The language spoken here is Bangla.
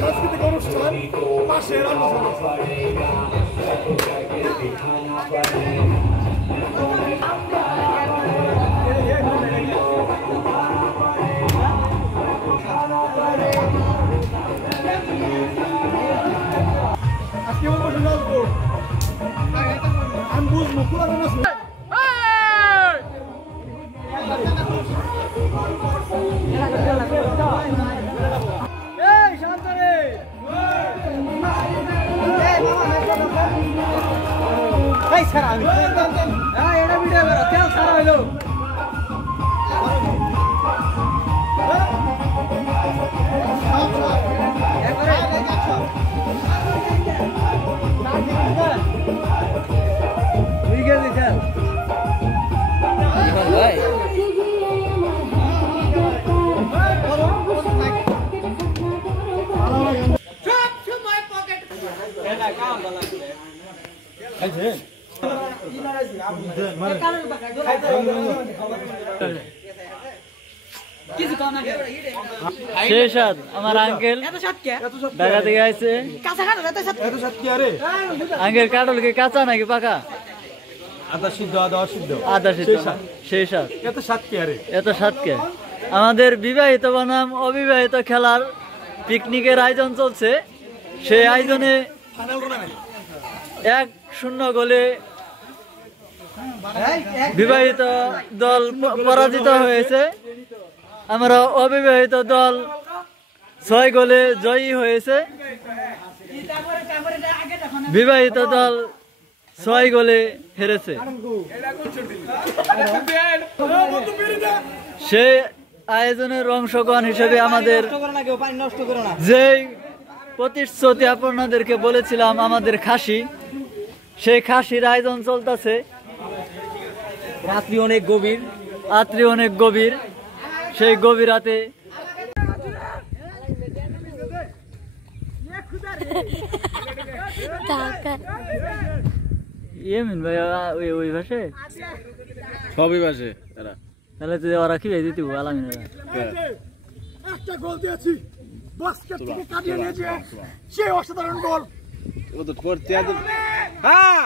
সাংস্কৃতিক অনুষ্ঠান পাশের আজকে আমি বুঝবো পুরো শেষাদ আমার আঙ্কেল ঢাকা থেকে আইছে। আঙ্কেল কাটল কি কাঁচা নাকি পাকা? আদা সিদ্ধ আদা সিদ্ধ আদা সিদ্ধ। শেষাদ এত সাত কে আরে এত সাতকে। আমাদের বিবাহিত বনাম অবিবাহিত খেলার পিকনিকের আয়োজন চলছে। সেই আয়োজনে 1-0 গোলে বিবাহিত দল পরাজিত হয়েছে। আমরা অবিবাহিত দল 6 গোলে জয়ী হয়েছে। বিবাহিত দল 6 গোলে হেরেছে। সেই আয়োজনের অংশগ্রহণ হিসেবে আমাদের যে প্রতিশ্রুতি আপনাদেরকে বলেছিলাম আমাদের খাসি, সেই খাসির আয়োজন চলতেছে। রাত্রি অনেক গভীর। সেই গভীর রাতে ভাই ওই ভাষে সবই বাসে তাহলে তুই ওরা কি দিতে আলামিন একটা গোল দিয়েছি বাস্কেট থেকে কাটিয়ে নিয়েছে সেই অসাধারণ গোল ও তো করতে হ্যাঁ